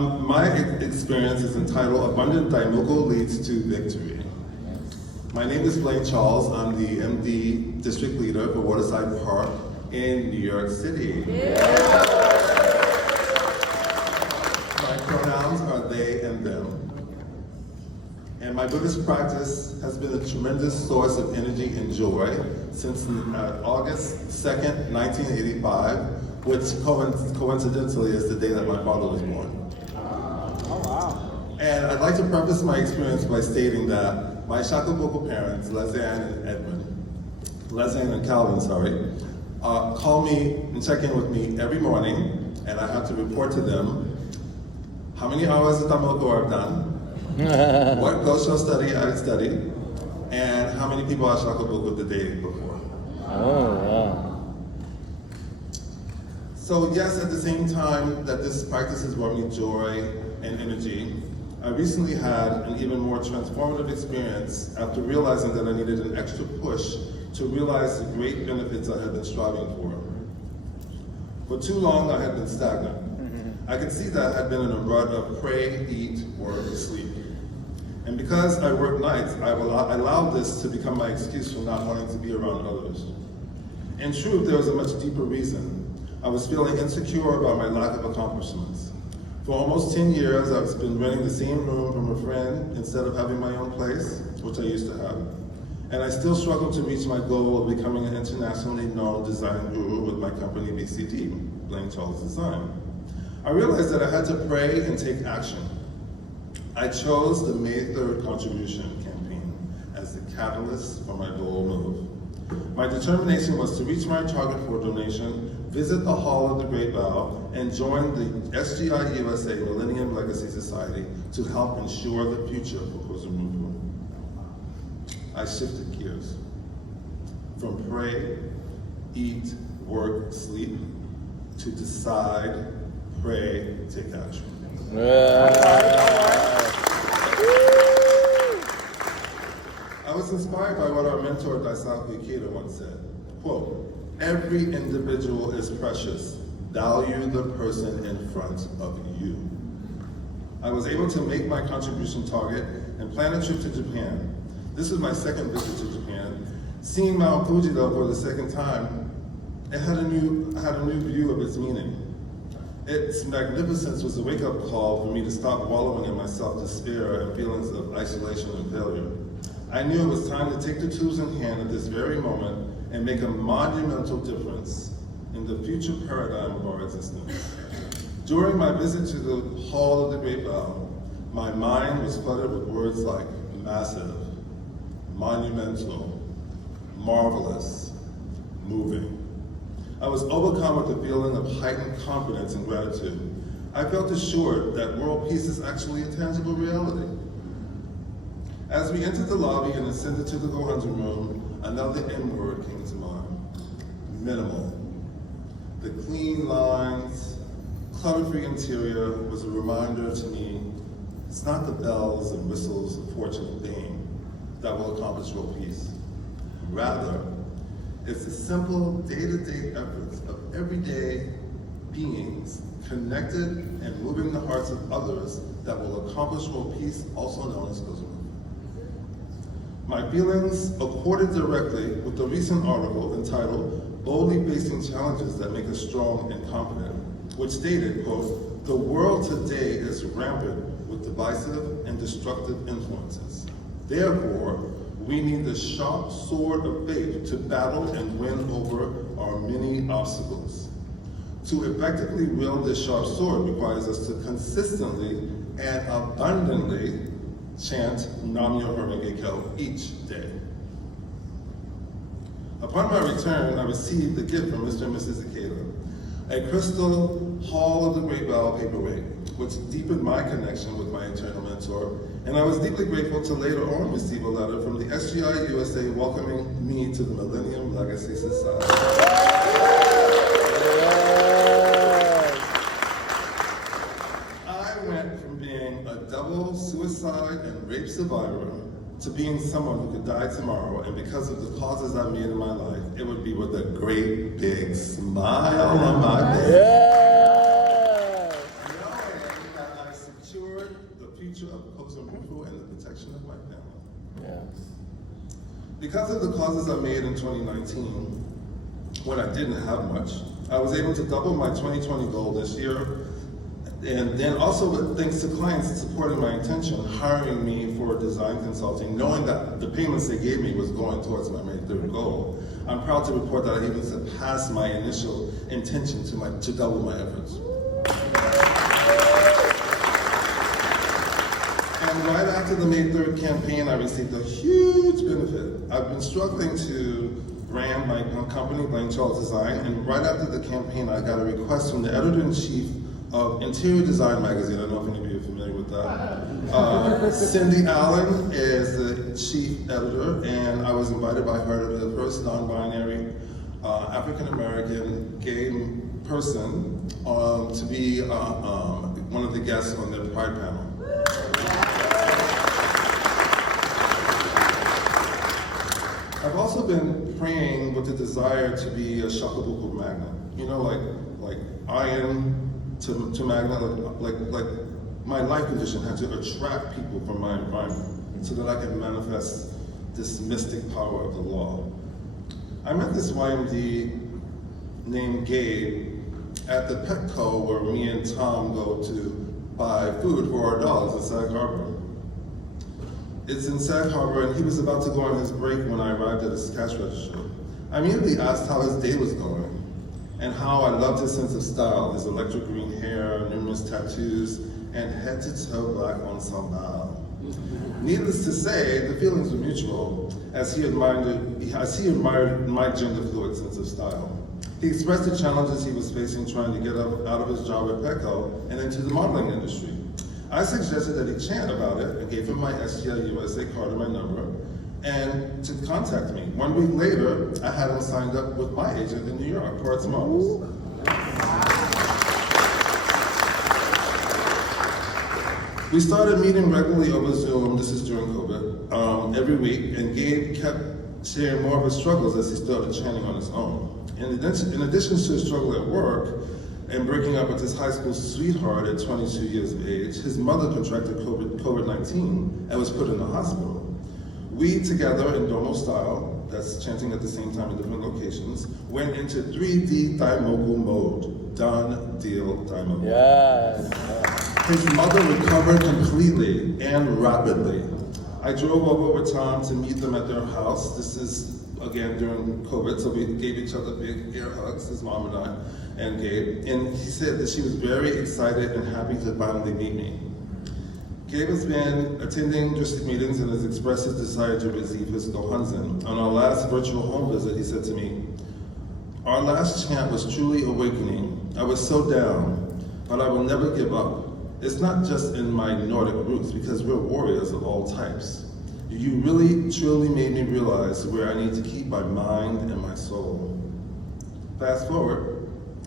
My experience is entitled Abundant Daimoku Leads to Victory. My name is Blane Charles. I'm the MD District Leader for Waterside Park in New York City. Yeah. My pronouns are they and them. And my Buddhist practice has been a tremendous source of energy and joy since August 2nd, 1985, which coincidentally is the day that my father was born. Oh, wow. And I'd like to preface my experience by stating that my Shakuboku parents, Lesanne and Calvin, call me and check in with me every morning, and I have to report to them how many hours of Daimoku I've done, what Gosho study I studied, and how many people I Shakuboku the day before. Oh, wow. So yes, at the same time that this practice has brought me joy and energy, I recently had an even more transformative experience after realizing that I needed an extra push to realize the great benefits I had been striving for. For too long, I had been stagnant. I could see that I had been in a rut of pray, eat, work, sleep. And because I work nights, I allowed this to become my excuse for not wanting to be around others. In truth, there was a much deeper reason. I was feeling insecure about my lack of accomplishments. For almost 10 years, I've been renting the same room from a friend instead of having my own place, which I used to have. And I still struggle to reach my goal of becoming an internationally known design guru with my company BCD, Blane Charles Design. I realized that I had to pray and take action. I chose the May 3rd contribution campaign as the catalyst for my goal move. My determination was to reach my target for donation, visit the Hall of the Great Bow, and join the SGI USA Millennium Legacy Society to help ensure the future for Kosenrufu. I shifted gears from pray, eat, work, sleep, to decide, pray, take action. I was inspired by what our mentor Daisaku Ikeda once said, quote, "Every individual is precious. Value the person in front of you." I was able to make my contribution target and plan a trip to Japan. This was my second visit to Japan. Seeing Mount Fuji though for the second time, I had a new view of its meaning. Its magnificence was a wake-up call for me to stop wallowing in my self-despair and feelings of isolation and failure. I knew it was time to take the tools in hand at this very moment and make a monumental difference in the future paradigm of our existence. During my visit to the Hall of the Great Bow, my mind was flooded with words like massive, monumental, marvelous, moving. I was overcome with a feeling of heightened confidence and gratitude. I felt assured that world peace is actually a tangible reality. As we entered the lobby and ascended to the Gohanzen room, another M word came to mind: minimal. The clean lines, clutter-free interior was a reminder to me it's not the bells and whistles of fortune and fame that will accomplish world peace. Rather, it's the simple day-to-day efforts of everyday beings connected and moving the hearts of others that will accomplish world peace, also known as Kosenrufu. My feelings accorded directly with the recent article entitled "Boldly Facing Challenges That Make Us Strong and Confident," which stated, quote, "The world today is rampant with divisive and destructive influences. Therefore, we need the sharp sword of faith to battle and win over our many obstacles. To effectively wield this sharp sword requires us to consistently and abundantly chant Nam-myoho-renge-kyo each day." Upon my return, I received a gift from Mr. and Mrs. Ikeda, a crystal Hall of the Great Bow paperweight, which deepened my connection with my eternal mentor, and I was deeply grateful to later on receive a letter from the SGI USA welcoming me to the Millennium Legacy Society. I went from being a double suicide and rape survivor to being someone who could die tomorrow, and because of the causes I've made in my life, it would be with a great big smile on my face. Yeah. Knowing that I Because of the causes I made in 2019, when I didn't have much, I was able to double my 2020 goal this year. And then also thanks to clients supporting my intention, hiring me for design consulting, knowing that the payments they gave me was going towards my May 3rd goal, I'm proud to report that I even surpassed my initial intention to double my efforts. And right after the May 3rd campaign, I received a huge benefit. I've been struggling to brand my company, Blane Design, and right after the campaign, I got a request from the editor-in-chief of Interior Design magazine. I don't know if any of you are familiar with that. Cindy Allen is the chief editor, and I was invited by her to be the first non-binary African-American gay person to be one of the guests on their Pride panel. I've also been praying with the desire to be a shakabuku magnet. You know, like iron to magnet, like my life condition had to attract people from my environment so that I could manifest this mystic power of the law. I met this YMD named Gabe at the Petco where me and Tom go to buy food for our dogs in Sag Harbor. It's in Sag Harbor, and he was about to go on his break when I arrived at his cash register. I immediately asked how his day was going, and how I loved his sense of style, his electric green hair, numerous tattoos, and head-to-toe black ensemble. Needless to say, the feelings were mutual, as he admired my gender-fluid sense of style. He expressed the challenges he was facing trying to get out of his job at Petco and into the modeling industry. I suggested that he chant about it and gave him my SGI USA card and my number, and to contact me. 1 week later, I had him signed up with my agent in New York, Parts Models. We started meeting regularly over Zoom, this is during COVID, every week, and Gabe kept sharing more of his struggles as he started chanting on his own. In addition to his struggle at work, and breaking up with his high school sweetheart at 22 years of age, his mother contracted COVID-19 and was put in the hospital. We together in Domo style, that's chanting at the same time in different locations, went into 3D Daimoku mode. Done, deal, Daimoku. Yes. His mother recovered completely and rapidly. I drove over with Tom to meet them at their house. This is, again, during COVID, so we gave each other big air hugs, his mom and I, and Gabe. And he said that she was very excited and happy to finally meet me. Gabe has been attending district meetings and has expressed his desire to receive his Gohanzen. On our last virtual home visit, he said to me, "Our last chant was truly awakening. I was so down, but I will never give up. It's not just in my Nordic roots, because we're warriors of all types. You really, truly made me realize where I need to keep my mind and my soul." Fast forward,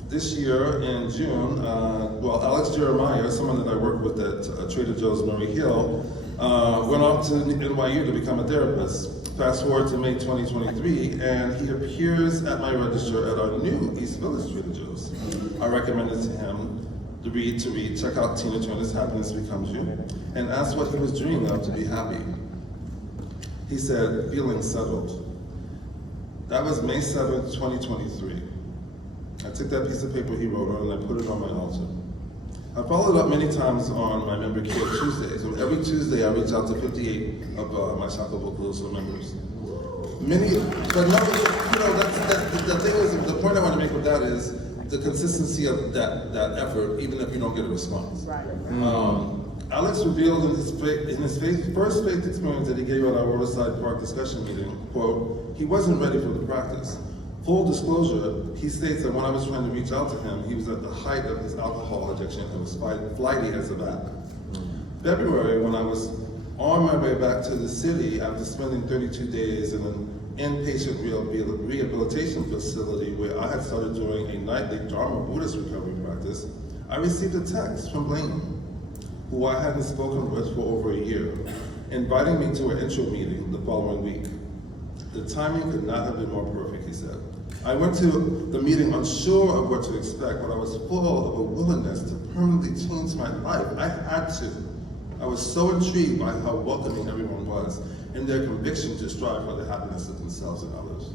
this year in June, Alex Jeremiah, someone that I worked with at Trader Joe's Murray Hill, went off to NYU to become a therapist. Fast forward to May 2023, and he appears at my register at our new East Village Trader Joe's. I recommended to him to read, check out Tina Turner's Happiness Becomes You, and asked what he was dreaming of to be happy. He said, "Feeling settled." That was May 7th, 2023. I took that piece of paper he wrote on and I put it on my altar. I followed up many times on my member care Tuesdays, and every Tuesday I reach out to 58 of my Shakabuku members. But no, the thing is, the point I want to make with that is the consistency of that effort, even if you don't get a response. Right. Alex revealed in his first faith experience that he gave at our Riverside Park discussion meeting, quote, he wasn't ready for the practice. Full disclosure, he states that when I was trying to reach out to him, he was at the height of his alcohol addiction and was flighty as a bat. February, when I was on my way back to the city after spending 32 days in an inpatient rehabilitation facility where I had started doing a nightly Dharma Buddhist recovery practice, I received a text from Blane, who I hadn't spoken with for over a year, inviting me to an intro meeting the following week. The timing could not have been more perfect, he said. I went to the meeting unsure of what to expect, but I was full of a willingness to permanently change my life. I had to. I was so intrigued by how welcoming everyone was, and their conviction to strive for the happiness of themselves and others.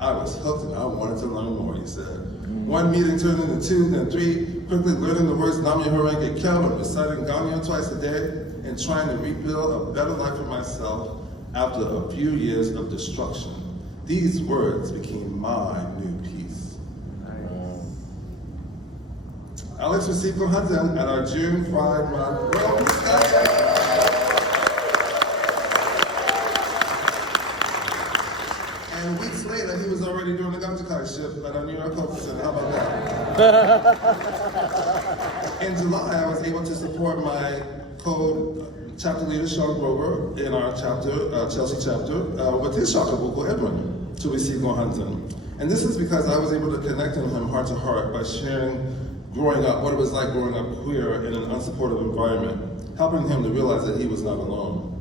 I was hooked and I wanted to learn more, he said. One meeting turned into 2, then 3, quickly learning the words Nam-myoho Renge Kyo and reciting Ganyo twice a day, and trying to rebuild a better life for myself after a few years of destruction. These words became my new peace. Alex received Gohanzen at our June Pride Month World Discussion. And weeks later, he was already doing the Gamchakai shift at our New York Hope Center. How about that? In July, I was able to support my co-chapter leader, Sean Grover, in our chapter, Chelsea chapter, with his chakra vocal Edwin, to receive Gohanzen. And this is because I was able to connect with him heart to heart by sharing growing up, what it was like growing up queer in an unsupportive environment, helping him to realize that he was not alone.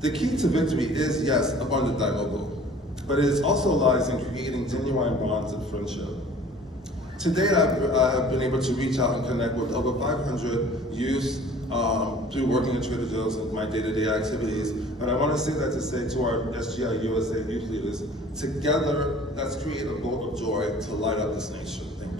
The key to victory is, yes, abundant daimoku, but it also lies in creating genuine bonds of friendship. To date, I have been able to reach out and connect with over 500 youth through working at Trader Joe's and my day-to-day activities. But I want to say that to say to our SGI USA youth leaders, together, let's create a boat of joy to light up this nation. Thank you.